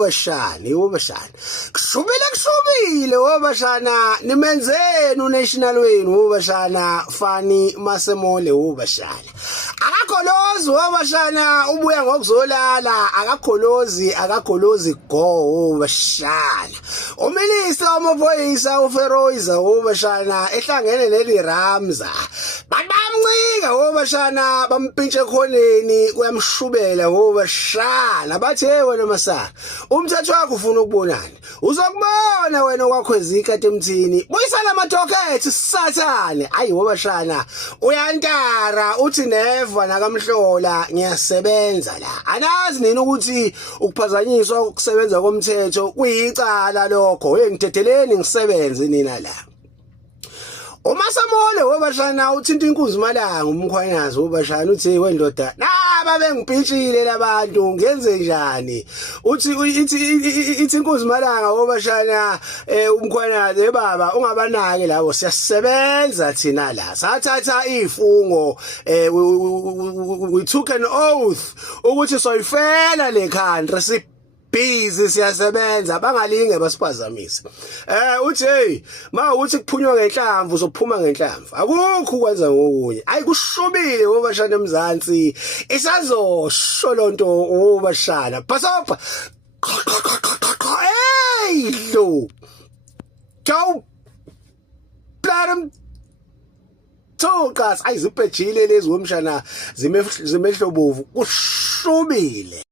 wobashana kushubile wobashana nimenzeni unational wenu wobashana Fani Masemole wobashana akakholozi wobashana ubuya ngokuzolala akagolozi go wobashana umilisa wamaphoyisa uFeroiza wobashana ehlangene neliRamza bamncika wobashana bampintshe khoneni kuyamshubela wobashana bathi wena masana umthetho wakho ufuna ukubonani uzokubona wena okwakhwezika temthini buyisana amadokhethi sathane ayi wobashana uyantara uthi neva nakamhlola ngiyasebenza la anazi nini ukuthi ukuphazanyiswa ukusebenza komthetho kuyicala lokho ngidedheleni ngisebenze nina la uMasemole wobashana uthinta inkunzi malanga umkhwanyazi wobashana uthi wendoda naba bengipintshile labantu ngenze njani uthi ithi inkunzi malanga wobashana umkhwanyazi baba ungabanake labo siyasebenza thina la sathatha ifungo we took an oath ukuthi soyifela le country busy siyasebenza bangalinge basiphazamise uthi hey ma uthi kuphunywa ngenhlamvu uzophuma ngenhlamvu akukho ukwenza ngokunye ayikushubile wobashana eMzansi isazosho lonto wobashana pasopha hey lo go blam Thokas ayizipejile lezi womshana zimehlobovu kushubile.